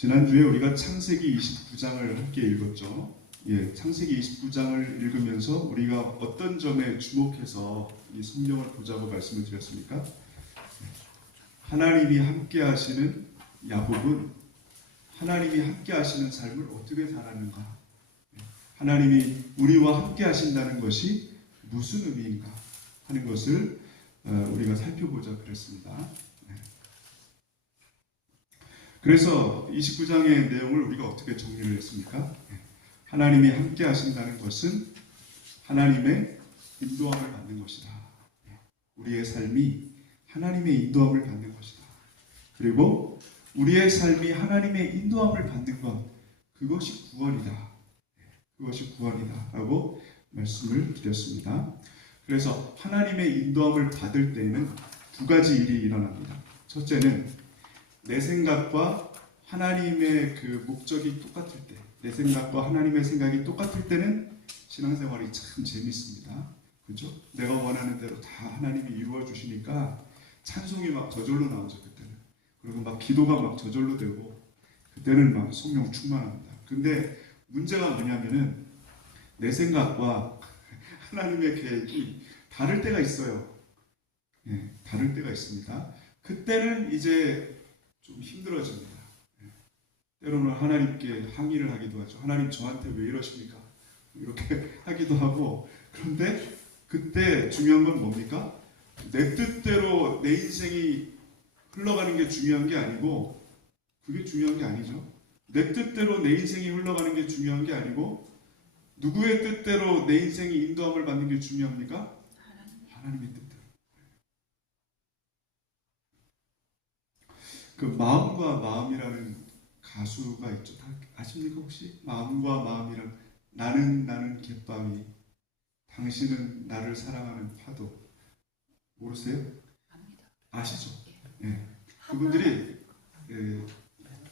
지난주에 우리가 창세기 29장을 함께 읽었죠. 창세기 29장을 읽으면서 우리가 어떤 점에 주목해서 이 성경을 보자고 말씀을 드렸습니까? 하나님이 함께 하시는 야곱은 하나님이 함께 하시는 삶을 어떻게 살았는가? 하나님이 우리와 함께 하신다는 것이 무슨 의미인가 하는 것을 우리가 살펴보자 그랬습니다. 그래서 29장의 내용을 우리가 어떻게 정리를 했습니까? 하나님이 함께 하신다는 것은 하나님의 인도함을 받는 것이다. 우리의 삶이 하나님의 인도함을 받는 것이다. 그리고 우리의 삶이 하나님의 인도함을 받는 것, 그것이 구원이다. 그것이 구원이다 라고 말씀을 드렸습니다. 그래서 하나님의 인도함을 받을 때에는 두 가지 일이 일어납니다. 첫째는 내 생각과 하나님의 그 목적이 똑같을 때, 내 생각과 하나님의 생각이 똑같을 때는 신앙생활이 참 재밌습니다. 그렇죠? 내가 원하는 대로 다 하나님이 이루어 주시니까 찬송이 막 저절로 나오죠. 그때는. 그리고 막 기도가 막 저절로 되고 그때는 막 성령 충만합니다. 근데 문제가 뭐냐면은 내 생각과 하나님의 계획이 다를 때가 있어요. 다를 때가 있습니다. 그때는 이제 좀 힘들어집니다. 때로는 하나님께 항의를 하기도 하죠. 하나님 저한테 왜 이러십니까? 이렇게 하기도 하고. 그런데 그때 중요한 건 뭡니까? 내 뜻대로 내 인생이 흘러가는 게 중요한 게 아니고, 그게 중요한 게 아니죠. 내 뜻대로 내 인생이 흘러가는 게 중요한 게 아니고, 누구의 뜻대로 내 인생이 인도함을 받는 게 중요합니까? 하나님의 뜻대로. 그 마음과 마음이라는 가수가 있죠. 다 아십니까 혹시? 마음과 마음이란 나는 갯바위, 당신은 나를 사랑하는 파도. 모르세요? 아시죠? 그분들이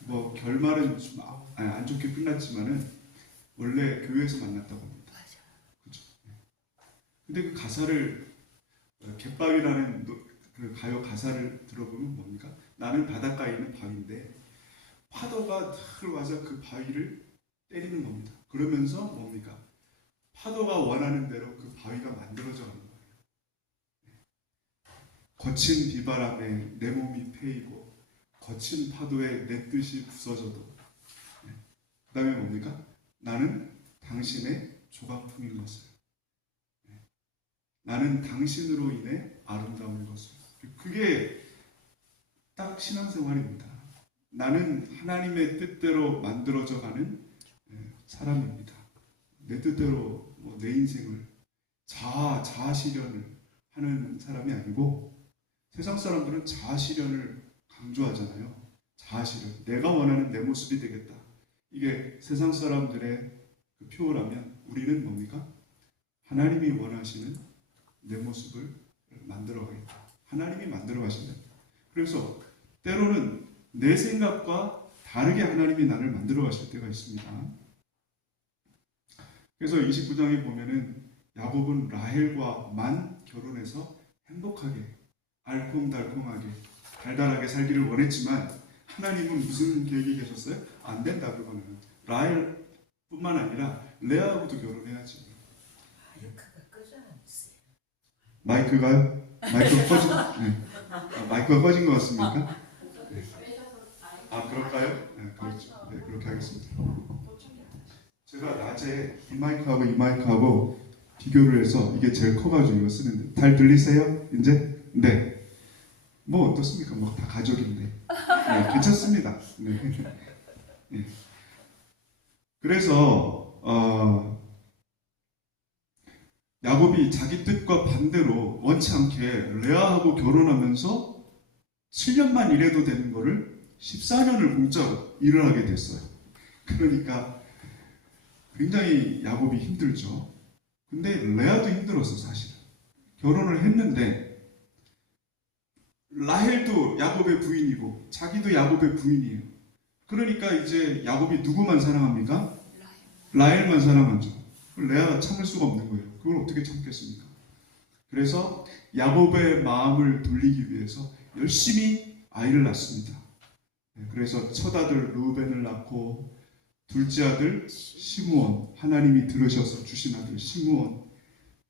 뭐 결말은 좀 안 좋게 끝났지만은 원래 교회에서 만났다고 합니다. 그렇죠? 근데 그 가사를 갯바위라는 그 가요 가사를 들어보면 뭡니까? 나는 바닷가에 있는 바위인데 파도가 늘 와서 그 바위를 때리는 겁니다. 그러면서 뭡니까? 파도가 원하는 대로 그 바위가 만들어져 가는 거예요. 거친 비바람에 내 몸이 패이고 거친 파도에 내 뜻이 부서져도 그 다음에 뭡니까? 나는 당신의 조각품인 것을, 나는 당신으로 인해 아름다운 것을. 그게 딱 신앙생활입니다. 나는 하나님의 뜻대로 만들어져 가는 사람입니다. 내 뜻대로 내 인생을 자아 실현을 하는 사람이 아니고, 세상 사람들은 자아 실현을 강조하잖아요. 자아 실현. 내가 원하는 내 모습이 되겠다. 이게 세상 사람들의 그 표어라면 우리는 뭡니까? 하나님이 원하시는 내 모습을 만들어 가겠다. 하나님이 만들어 가신다. 그래서 때로는 내 생각과 다르게 하나님이 나를 만들어 가실 때가 있습니다. 그래서 29장에 보면은 야곱은 라헬과만 결혼해서 행복하게, 알콩달콩하게, 달달하게 살기를 원했지만 하나님은 무슨 계획이 계셨어요? 안 된다. 그거는 라헬뿐만 아니라 레아하고도 결혼해야지. 마이크가요? 마이크가 꺼진? 마이크가 꺼진 것 같습니까? 그럴까요? 그렇죠. 그렇게 하겠습니다. 제가 낮에 이 마이크하고 이 마이크하고 비교를 해서 이게 제일 커가지고 이거 쓰는데 잘 들리세요? 이제? 네. 뭐 어떻습니까? 뭐 다 가족인데. 괜찮습니다. 그래서 야곱이 자기 뜻과 반대로 원치 않게 레아하고 결혼하면서 7년만 일해도 되는 거를 14년을 공짜로 일을 하게 됐어요. 그러니까 굉장히 야곱이 힘들죠. 근데 레아도 힘들었어. 사실은 결혼을 했는데 라헬도 야곱의 부인이고 자기도 야곱의 부인이에요. 그러니까 이제 야곱이 누구만 사랑합니까? 라헬만 사랑하죠. 레아가 참을 수가 없는 거예요. 그걸 어떻게 참겠습니까? 그래서 야곱의 마음을 돌리기 위해서 열심히 아이를 낳습니다. 그래서 첫 아들 루벤을 낳고 둘째 아들 시므온, 하나님이 들으셔서 주신 아들 시므온,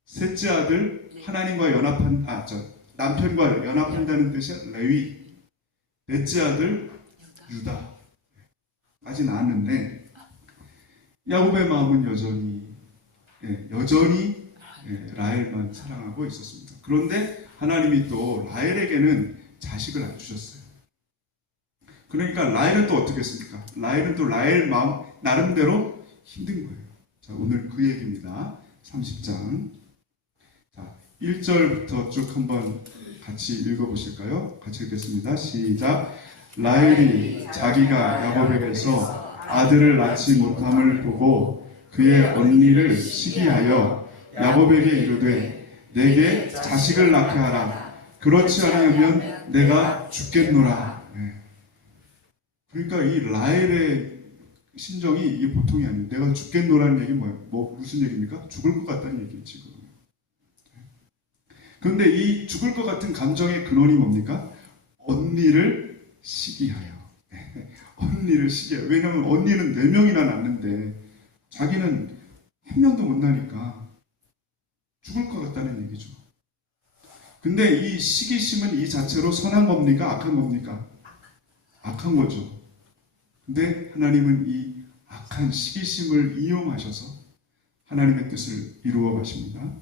셋째 아들 하나님과 연합한 남편과 연합한다는 뜻의 레위, 넷째 아들 유다. 까지 나왔는데 야곱의 마음은 여전히 라헬만 사랑하고 있었습니다. 그런데 하나님이 또 라헬에게는 자식을 안 주셨어요. 그러니까 라헬은 또 어떻게 했습니까? 라헬은 또 라헬 마음 나름대로 힘든 거예요. 자, 오늘 그 얘기입니다. 30장. 자, 1절부터 쭉 한번 같이 읽어보실까요? 같이 읽겠습니다. 시작. 라헬이 자기가 야곱에게서 아들을 낳지 못함을 보고 그의 언니를 시기하여 야곱에게 이르되 내게 자식을 낳게 하라. 그렇지 않으면 내가 죽겠노라. 그러니까 이 라헬의 심정이 이게 보통이 아니에요. 내가 죽겠노라는 얘기 뭐예요? 무슨 얘기입니까? 죽을 것 같다는 얘기예요, 지금. 그런데 이 죽을 것 같은 감정의 근원이 뭡니까? 언니를 시기하여. 언니를 시기하여. 왜냐하면 언니는 4명이나 낳는데 자기는 1명도 못 나니까 죽을 것 같다는 얘기죠. 근데 이 시기심은 이 자체로 선한 겁니까? 악한 겁니까? 악한 거죠. 근데 하나님은 이 악한 시기심을 이용하셔서 하나님의 뜻을 이루어 가십니다.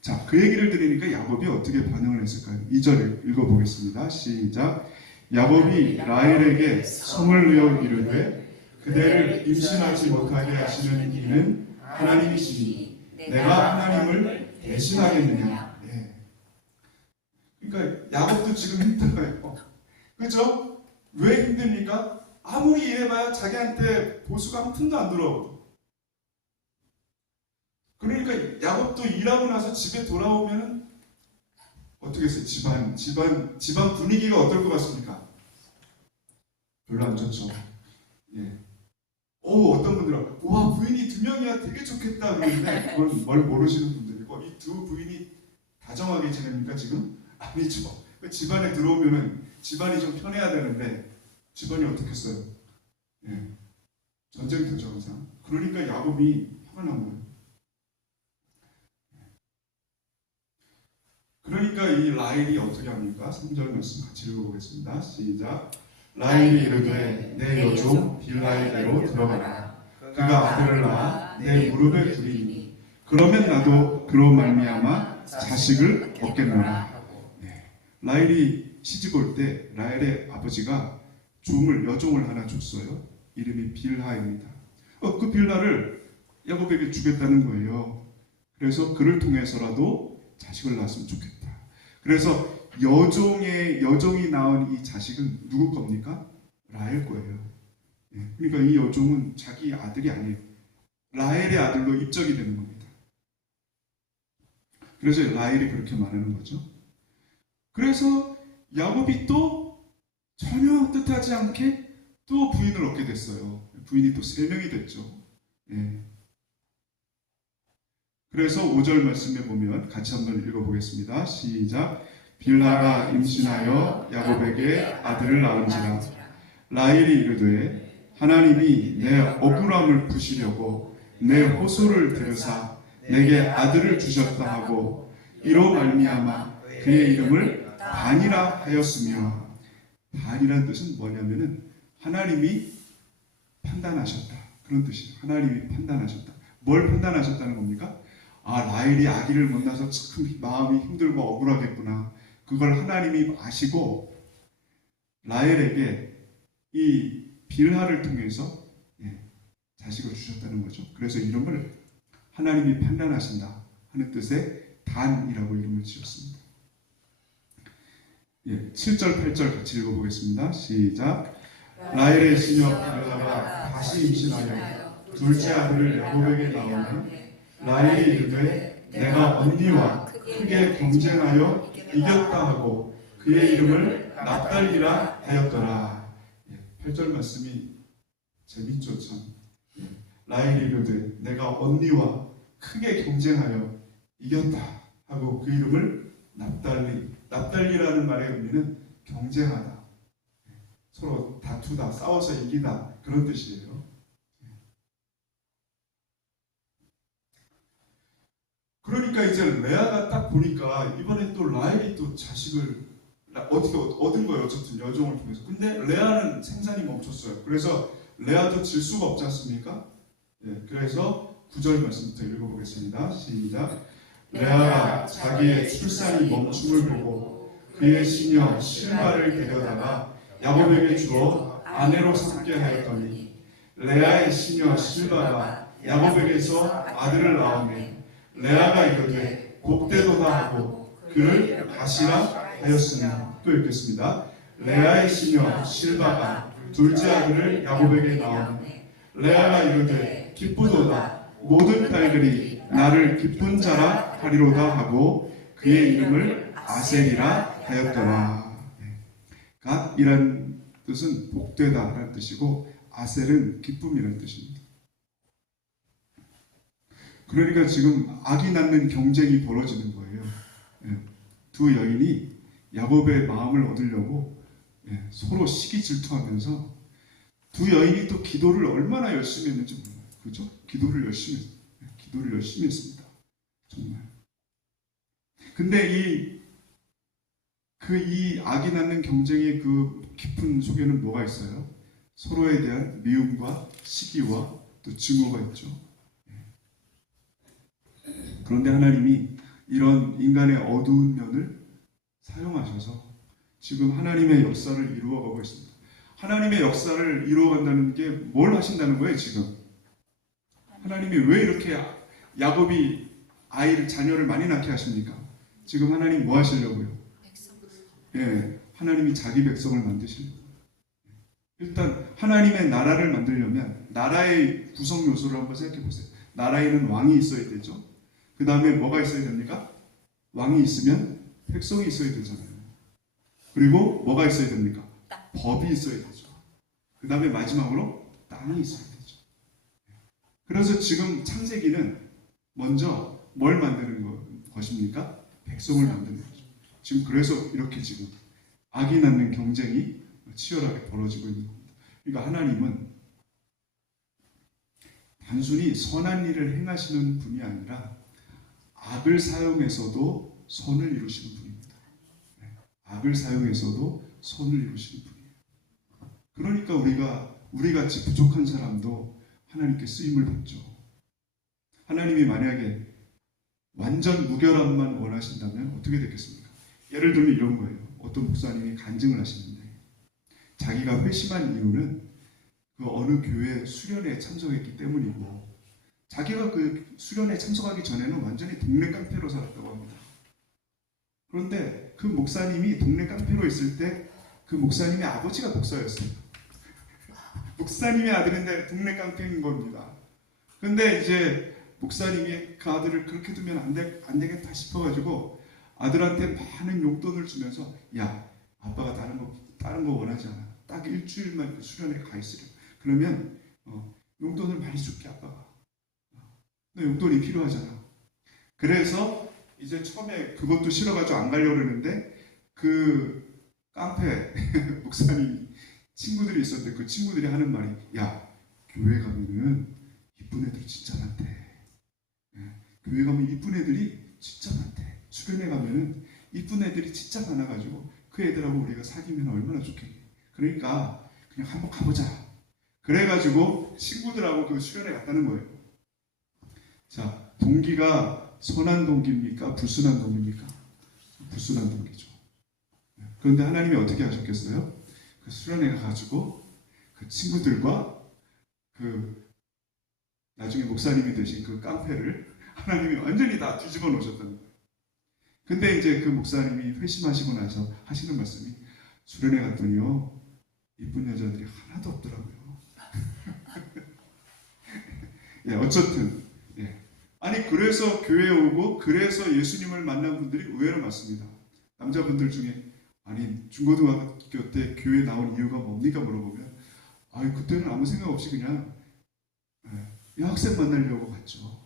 자, 그 얘기를 들으니까 야곱이 어떻게 반응을 했을까요? 2절 읽어보겠습니다. 시작. 야곱이 라헬에게 성을 내어 이르되 그대를 임신하지 못하게 하시는 이는 하나님이시니 내가 하나님을 대신하겠느냐. 그러니까 야곱도 지금 힘들어요. 그렇죠? 왜 힘듭니까? 아무리 일해봐야 자기한테 보수가 한 푼도 안 들어. 그러니까 야곱도 일하고 나서 집에 돌아오면은 어떻게 했어요? 집안 분위기가 어떨 것 같습니까? 별로 안 좋죠. 어떤 분들은 와, 부인이 2명이야 되게 좋겠다 그러는데 그건 뭘 모르시는 분들이고, 이 두 부인이 다정하게 지냅니까 지금? 아니죠. 집안에 들어오면은 집안이 좀 편해야 되는데 집안이 어떻겠어요? 전쟁터죠 항상. 그러니까 야곱이 화가 난 거예요. 그러니까 이 라헬이 어떻게 합니까? 3절 말씀 같이 읽어보겠습니다. 시작. 라헬이 이르되 내 여종 빌하에게로 들어가라. 그가 아들을 낳아 내 무릎에 두리니 그러면 나도 그로 말미암아 자식을 얻겠노라. 라헬이 시집 올 때 라헬의 아버지가 여종을 하나 줬어요. 이름이 빌하입니다. 그 빌하를 야곱에게 주겠다는 거예요. 그래서 그를 통해서라도 자식을 낳았으면 좋겠다. 그래서 여종이 낳은 이 자식은 누구 겁니까? 라헬 거예요. 그러니까 이 여종은 자기 아들이 아니에요. 라헬의 아들로 입적이 되는 겁니다. 그래서 라헬이 그렇게 말하는 거죠. 그래서 야곱이 또 전혀 뜻하지 않게 또 부인을 얻게 됐어요. 부인이 또 3명이 됐죠. 그래서 5절 말씀에 보면 같이 한번 읽어보겠습니다. 시작. 빌하가 임신하여 야곱에게 아들을 낳은지라. 라헬이 이르되 하나님이 내 억울함을 푸시려고 내 호소를 들으사 내게 아들을 주셨다 하고 이로 말미암아 그의 이름을 단이라 하였으며. 단이라는 뜻은 뭐냐면은 하나님이 판단하셨다, 그런 뜻이에요. 하나님이 판단하셨다. 뭘 판단하셨다는 겁니까? 라헬이 아기를 못 낳아서 참 마음이 힘들고 억울하겠구나. 그걸 하나님이 아시고 라헬에게 이 빌하를 통해서 자식을 주셨다는 거죠. 그래서 이름을 하나님이 판단하신다 하는 뜻의 단이라고 이름을 지었습니다. 7절 8절 같이 읽어보겠습니다. 시작. 라헬의 시녀 빌하가 다시 임신하여 둘째 아들을 야곱에게 낳으니 라헬이 이르되 내가 언니와 크게 경쟁하여 이겼다 하고 그의 이름을 납달리라 하였더라. 8절 말씀이 재밌죠 참. 라헬이 이르되 내가 언니와 크게 경쟁하여 이겼다 하고 그 이름을 납달리라는 말의 의미는 경쟁하다, 서로 다투다, 싸워서 이기다 그런 뜻이에요. 그러니까 이제 레아가 딱 보니까 이번엔 또 라헬이 또 자식을 어떻게 얻은 거예요. 어쨌든 여종을 통해서. 근데 레아는 생산이 멈췄어요. 그래서 레아도 질 수가 없지 않습니까? 예, 그래서 9절 말씀부터 읽어보겠습니다. 시작. 레아가 자기의 출산이 멈춤을 보고 그의 시녀 실바를 데려다가 야곱에게 주어 아내로 삼게 하였더니 레아의 시녀 실바가 야곱에게서 아들을 낳았네. 레아가 이르되 복되도다 하고 그를 아시라 하였으니. 또 읽겠습니다. 레아의 시녀 실바가 둘째 아들을 야곱에게 낳았네. 레아가 이르되 기쁘도다. 모든 딸들이 나를 기쁜 자라 하리로다 하고 그의 이름을 아셀이라 하였더라. 갓이란 뜻은 복되다라는 뜻이고 아셀은 기쁨이라는 뜻입니다. 그러니까 지금 아기 낳는 경쟁이 벌어지는 거예요. 두 여인이 야곱의 마음을 얻으려고 서로 시기 질투하면서 두 여인이 또 기도를 얼마나 열심히 했는지 몰라요. 그죠? 기도를 열심히 했습니다. 정말. 근데 이 아기 낳는 경쟁의 그 깊은 속에는 뭐가 있어요? 서로에 대한 미움과 시기와 또 증오가 있죠. 그런데 하나님이 이런 인간의 어두운 면을 사용하셔서 지금 하나님의 역사를 이루어가고 있습니다. 하나님의 역사를 이루어간다는 게 뭘 하신다는 거예요, 지금? 하나님이 왜 이렇게 야곱이 자녀를 많이 낳게 하십니까? 지금 하나님 뭐 하시려고요? 하나님이 자기 백성을 만드시려고요. 일단 하나님의 나라를 만들려면 나라의 구성 요소를 한번 생각해 보세요. 나라에는 왕이 있어야 되죠. 그 다음에 뭐가 있어야 됩니까? 왕이 있으면 백성이 있어야 되잖아요. 그리고 뭐가 있어야 됩니까? 법이 있어야 되죠. 그 다음에 마지막으로 땅이 있어야 되죠. 그래서 지금 창세기는 먼저 뭘 만드는 것입니까? 백성을 만드는 거죠. 지금 그래서 이렇게 지금 악이 낳는 경쟁이 치열하게 벌어지고 있는 겁니다. 그러니까 하나님은 단순히 선한 일을 행하시는 분이 아니라 악을 사용해서도 선을 이루시는 분입니다. 악을 사용해서도 선을 이루시는 분이에요. 그러니까 우리 같이 부족한 사람도 하나님께 쓰임을 받죠. 하나님이 만약에 완전 무결함만 원하신다면 어떻게 되겠습니까? 예를 들면 이런 거예요. 어떤 목사님이 간증을 하시는데 자기가 회심한 이유는 그 어느 교회 수련회에 참석했기 때문이고 자기가 그 수련회에 참석하기 전에는 완전히 동네 깡패로 살았다고 합니다. 그런데 그 목사님이 동네 깡패로 있을 때 그 목사님의 아버지가 목사였어요. 목사님의 아들인데 동네 깡패인 겁니다. 그런데 이제 목사님이 그 아들을 그렇게 두면 안 되겠다 싶어가지고 아들한테 많은 용돈을 주면서 야, 아빠가 다른 거 원하지 않아. 딱 일주일만 그 수련회에 가 있으려. 그러면 용돈을 많이 줄게 아빠가. 너 용돈이 필요하잖아. 그래서 이제 처음에 그것도 싫어가지고 안 가려고 그러는데 그 깡패 목사님이 친구들이 있었는데 그 친구들이 하는 말이 야, 교회 가면은 이쁜 애들이 진짜 많대. 교회 가면 이쁜 애들이 진짜 많대. 수련회 가면은 이쁜 애들이 진짜 많아가지고 그 애들하고 우리가 사귀면 얼마나 좋겠니. 그러니까 그냥 한번 가보자. 그래가지고 친구들하고 그 수련회 갔다는 거예요. 자, 동기가 선한 동기입니까? 불순한 동기입니까? 불순한 동기죠. 그런데 하나님이 어떻게 하셨겠어요? 그 수련회 가가지고 그 친구들과 그 나중에 목사님이 되신 그 깡패를 하나님이 완전히 다 뒤집어 놓으셨다는 거예요. 근데 이제 그 목사님이 회심하시고 나서 하시는 말씀이 수련회 갔더니요 이쁜 여자들이 하나도 없더라고요. 예, 어쨌든 아니 그래서 교회에 오고 그래서 예수님을 만난 분들이 의외로 많습니다. 남자분들 중에 아니 중고등학교 때 교회 나온 이유가 뭡니까 물어보면 아니 그때는 아무 생각 없이 그냥 여학생 만나려고 갔죠.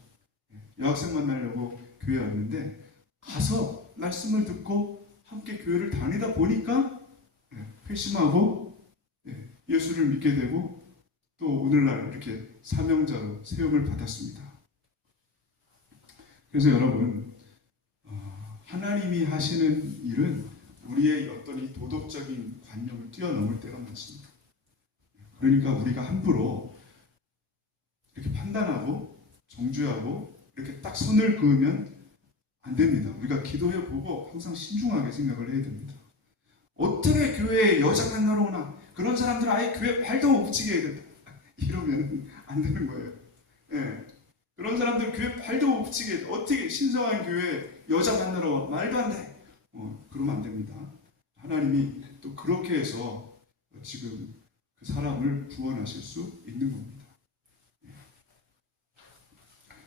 여학생 만나려고 교회 왔는데 가서 말씀을 듣고 함께 교회를 다니다 보니까 회심하고 예수를 믿게 되고 또 오늘날 이렇게 사명자로 세움을 받았습니다. 그래서 여러분, 하나님이 하시는 일은 우리의 어떤 이 도덕적인 관념을 뛰어넘을 때가 많습니다. 그러니까 우리가 함부로 이렇게 판단하고 정죄하고 이렇게 딱 선을 그으면 안 됩니다. 우리가 기도해 보고 항상 신중하게 생각을 해야 됩니다. 어떻게 교회에 여자 만나러 오나? 그런 사람들 아예 교회 발도 못 붙이게 해야 된다. 이러면 안 되는 거예요. 예. 그런 사람들 교회 발도 못 붙이게 해야 돼. 어떻게 신성한 교회에 여자 만나러 와? 말도 안 돼. 그러면 안 됩니다. 하나님이 또 그렇게 해서 지금 그 사람을 구원하실 수 있는 겁니다.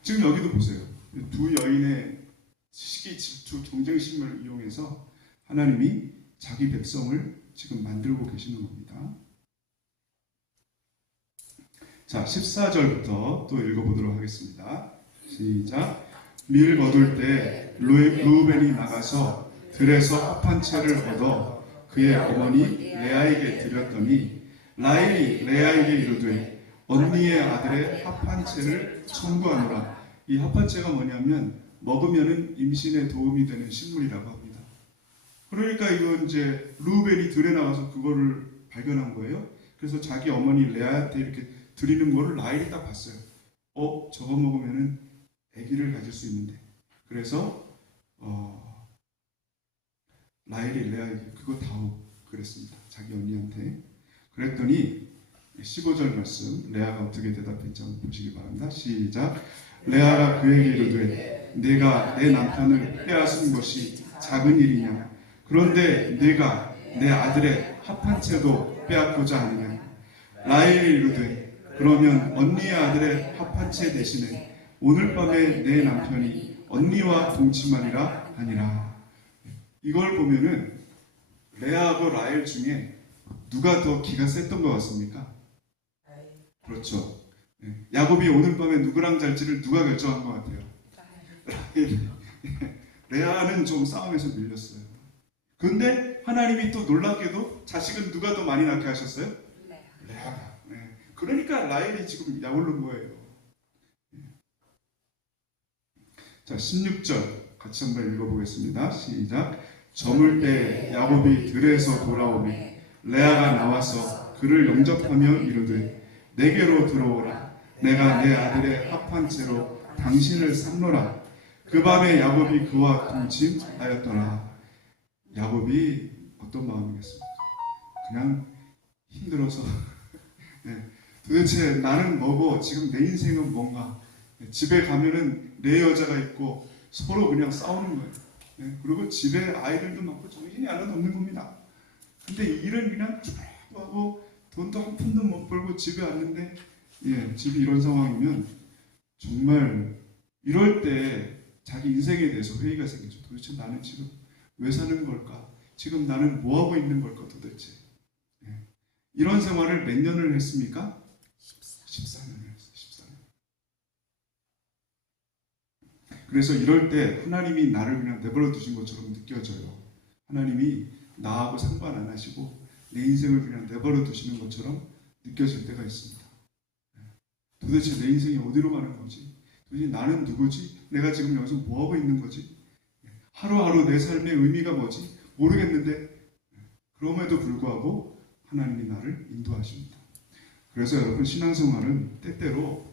지금 여기도 보세요. 두 여인의 시기, 질투, 경쟁심을 이용해서 하나님이 자기 백성을 지금 만들고 계시는 겁니다. 자, 14절부터 또 읽어보도록 하겠습니다. 시작. 밀 거둘 때 루벤이 나가서 들에서 합한 채를 얻어 그의 어머니 레아에게 드렸더니 라헬이 레아에게 이르되 언니의 아들의 합한 채를 청구하노라. 이 합한 채가 뭐냐면 먹으면은 임신에 도움이 되는 식물이라고 합니다. 그러니까 이건 이제 루벤이 들에 나가서 그거를 발견한 거예요. 그래서 자기 어머니 레아한테 이렇게 드리는 거를 라헬이 딱 봤어요. 저거 먹으면은 아기를 가질 수 있는데. 그래서 라헬이 레아에게 그거 다오 그랬습니다. 자기 언니한테. 그랬더니 15절 말씀 레아가 어떻게 대답했지 한번 보시기 바랍니다. 시작. 레아가 그에게 이르되 내가 내 남편을 빼앗은 것이 작은 일이냐? 그런데 내가 내 아들의 합한 채도 빼앗고자 하느냐? 라헬이 이르되 그러면 언니의 아들의 합한 채 대신에 오늘 밤에 내 남편이 언니와 동침하리라 하니라. 이걸 보면은 레아하고 라헬 중에 누가 더 기가 셌던 것 같습니까? 그렇죠. 야곱이 오늘 밤에 누구랑 잘지를 누가 결정한 것 같아요? 레아는 좀 싸움에서 밀렸어요. 근데 하나님이 또 놀랍게도 자식은 누가 더 많이 낳게 하셨어요? 레아가. 그러니까 라헬이 지금 약올른 거예요. 자, 16절 같이 한번 읽어보겠습니다. 시작. 저물 때 야곱이 들에서 돌아오매 레아가 나와서 그를 영접하며 이르되 내게로 들어오라. 내가 내 아들의 합한 채로 당신을 삼노라. 그 밤에 야곱이 그와 동침하였더라. 야곱이 어떤 마음이겠습니까? 그냥 힘들어서 도대체 나는 뭐고 지금 내 인생은 뭔가. 집에 가면은 내 여자가 있고 서로 그냥 싸우는 거예요. 그리고 집에 아이들도 많고 정신이 하나도 없는 겁니다. 근데 일은 그냥 쭉 하고 돈도 한 푼도 못 벌고 집에 왔는데 집이 이런 상황이면 정말 이럴 때 자기 인생에 대해서 회의가 생기죠. 도대체 나는 지금 왜 사는 걸까? 지금 나는 뭐 하고 있는 걸까 도대체? 이런 생활을 몇 년을 했습니까? 14년을 했어요. 14년. 그래서 이럴 때 하나님이 나를 그냥 내버려 두신 것처럼 느껴져요. 하나님이 나하고 상관 안 하시고 내 인생을 그냥 내버려 두시는 것처럼 느껴질 때가 있습니다. 도대체 내 인생이 어디로 가는 거지? 도대체 나는 누구지? 내가 지금 여기서 뭐 하고 있는 거지? 하루하루 내 삶의 의미가 뭐지? 모르겠는데 그럼에도 불구하고 하나님이 나를 인도하십니다. 그래서 여러분 신앙생활은 때때로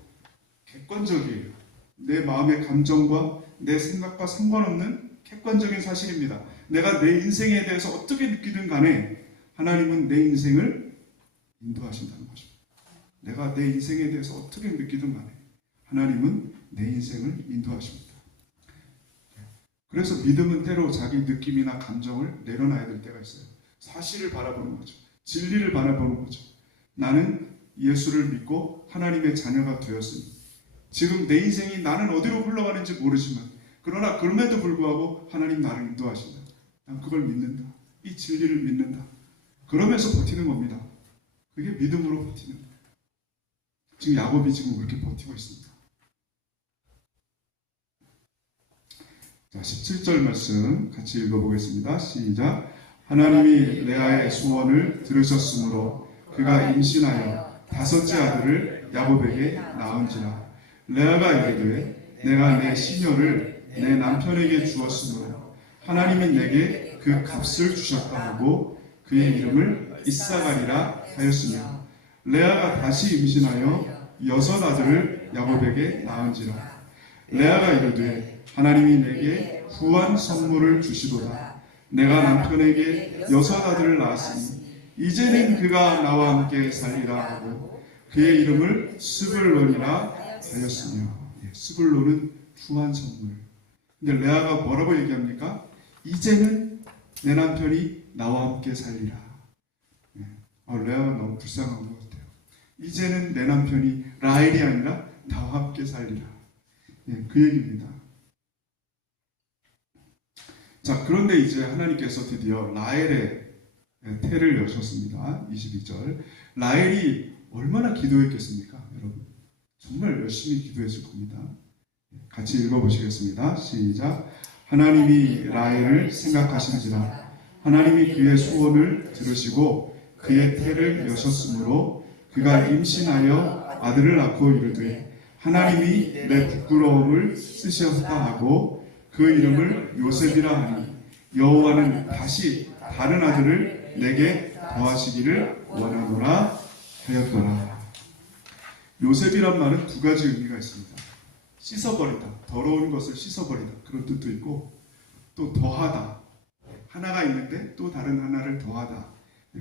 객관적이에요. 내 마음의 감정과 내 생각과 상관없는 객관적인 사실입니다. 내가 내 인생에 대해서 어떻게 느끼든 간에 하나님은 내 인생을 인도하신다는 것입니다. 내가 내 인생에 대해서 어떻게 느끼든 간에 하나님은 내 인생을 인도하십니다. 그래서 믿음은 때로 자기 느낌이나 감정을 내려놔야 될 때가 있어요. 사실을 바라보는 거죠. 진리를 바라보는 거죠. 나는 예수를 믿고 하나님의 자녀가 되었으니 지금 내 인생이 나는 어디로 흘러가는지 모르지만 그러나 그럼에도 불구하고 하나님 나를 인도하신다. 난 그걸 믿는다. 이 진리를 믿는다. 그러면서 버티는 겁니다. 그게 믿음으로 버티는 거예요. 지금 야곱이 지금 그렇게 버티고 있습니다. 자, 17절 말씀 같이 읽어보겠습니다. 시작. 하나님이 레아의 소원을 들으셨으므로 그가 임신하여 다섯째 아들을 야곱에게 낳은지라. 레아가 이르되 내가 내 시녀를 내 남편에게 주었으므로 하나님이 내게 그 값을 주셨다 하고 그의 이름을 이사가리라 하였으며, 레아가 다시 임신하여 여섯 아들을 야곱에게 낳은지라. 레아가 이르되 하나님이 내게 후한 선물을 주시도다. 내가 남편에게 여섯 아들을 낳았으니 이제는 그가 나와 함께 살리라 하고 그의 이름을 스불론이라 하였으며. 스불론은 후한 선물. 근데 레아가 뭐라고 얘기합니까? 이제는 내 남편이 나와 함께 살리라. 레아가 너무 불쌍한 것 같아요. 이제는 내 남편이 라헬이 아니라 나와 함께 살리라. 그 얘기입니다. 자, 그런데 이제 하나님께서 드디어 라헬의 태를 여셨습니다. 22절. 라헬이 얼마나 기도했겠습니까, 여러분? 정말 열심히 기도했을 겁니다. 같이 읽어보시겠습니다. 시작. 하나님이 라헬을 생각하신지라. 하나님이 그의 소원을 들으시고 그의 태를 여셨으므로 그가 임신하여 아들을 낳고 이르되 하나님이 내 부끄러움을 쓰셨다 하고 그 이름을 요셉이라 하니 여호와는 다시 다른 아들을 내게 더하시기를 원하노라 하였더라. 요셉이란 말은 두 가지 의미가 있습니다. 씻어버리다, 더러운 것을 씻어버리다, 그런 뜻도 있고, 또 더하다, 하나가 있는데 또 다른 하나를 더하다,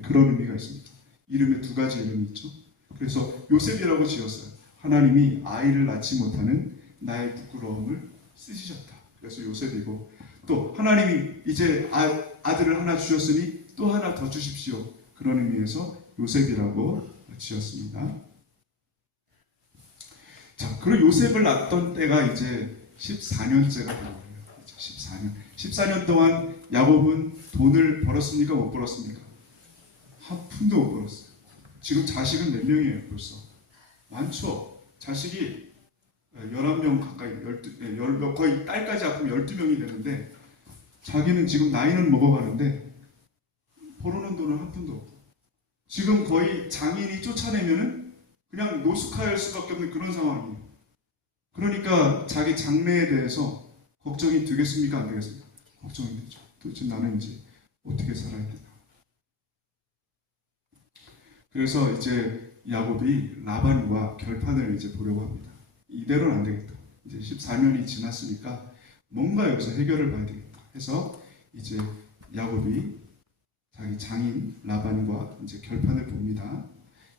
그런 의미가 있습니다. 이름에 두 가지 이름이 있죠. 그래서 요셉이라고 지었어요. 하나님이 아이를 낳지 못하는 나의 부끄러움을 쓰시셨다. 그래서 요셉이고, 또 하나님이 이제 아들을 하나 주셨으니 또 하나 더 주십시오. 그런 의미에서 요셉이라고 지었습니다. 자, 그리고 요셉을 낳던 때가 이제 14년째가 되어요. 14년 동안 야곱은 돈을 벌었습니까? 못 벌었습니까? 한 푼도 못 벌었어요. 지금 자식은 몇 명이에요, 벌써? 많죠? 자식이 11명 가까이, 거의 딸까지 합하면 12명이 되는데, 자기는 지금 나이는 먹어가는데, 벌어놓은 돈은 한 푼도 없고, 지금 거의 장인이 쫓아내면은 그냥 노숙할 수밖에 없는 그런 상황이에요. 그러니까 자기 장래에 대해서 걱정이 되겠습니까? 안 되겠습니까? 걱정이 되죠. 도대체 나는 이제 어떻게 살아야 되나. 그래서 이제 야곱이 라반과 결판을 이제 보려고 합니다. 이대로는 안 되겠다. 이제 14년이 지났으니까 뭔가 여기서 해결을 봐야 되겠다 해서 이제 야곱이 자기 장인 라반과 이제 결판을 봅니다.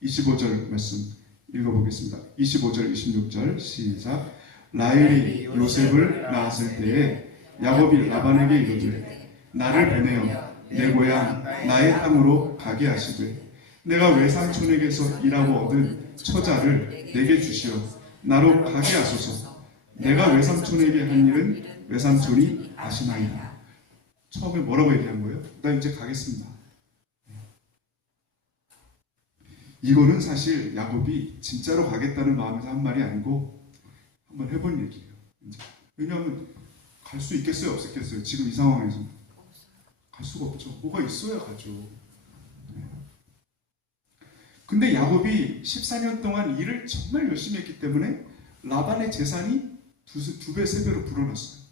25절 말씀 읽어보겠습니다. 25절, 26절 시작. 라헬이 요셉을 낳았을 때에 야곱이 라반에게 이르되 나를 보내어 내 고향 나의 땅으로 가게 하시되 내가 외삼촌에게서 일하고 얻은 처자를 내게 주시어 나로 가게 하소서. 내가 외삼촌에게 한 일은 외삼촌이 아시나이다. 처음에 뭐라고 얘기한 거예요? 나 이제 가겠습니다. 이거는 사실 야곱이 진짜로 가겠다는 마음에서 한 말이 아니고 한번 해본 얘기예요. 왜냐하면 갈 수 있겠어요? 없겠어요? 지금 이 상황에서 갈 수가 없죠. 뭐가 있어야 가죠. 근데 야곱이 14년 동안 일을 정말 열심히 했기 때문에 라반의 재산이 두 배, 세 배로 불어났어요.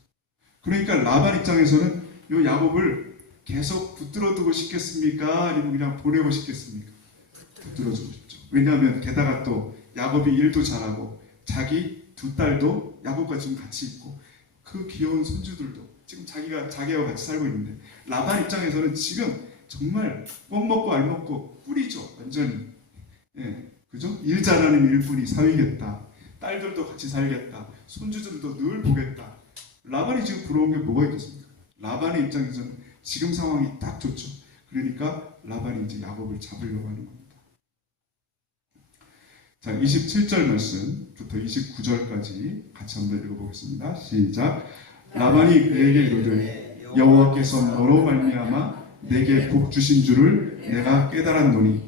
그러니까 라반 입장에서는 이 야곱을 계속 붙들어 두고 싶겠습니까? 아니면 그냥 보내고 싶겠습니까? 붙들어 두고 싶죠. 왜냐하면 게다가 또 야곱이 일도 잘하고 자기 두 딸도 야곱과 지금 같이 있고 그 귀여운 손주들도 지금 자기와 같이 살고 있는데 라반 입장에서는 지금 정말 껌 먹고 알 먹고 꿀이죠. 완전히. 그죠? 일 잘하는 일꾼이 사위겠다. 딸들도 같이 살겠다. 손주들도 늘 보겠다. 라반이 지금 부러운 게 뭐가 있겠습니까? 라반의 입장에서는 지금 상황이 딱 좋죠. 그러니까 라반이 이제 야곱을 잡으려고 하는 겁니다. 자, 27절 말씀부터 29절까지 같이 한번 읽어보겠습니다. 시작. 라반이 그에게 이르되 여호와께서 너로 말미암아 내게 복 주신 줄을 내가 깨달았노니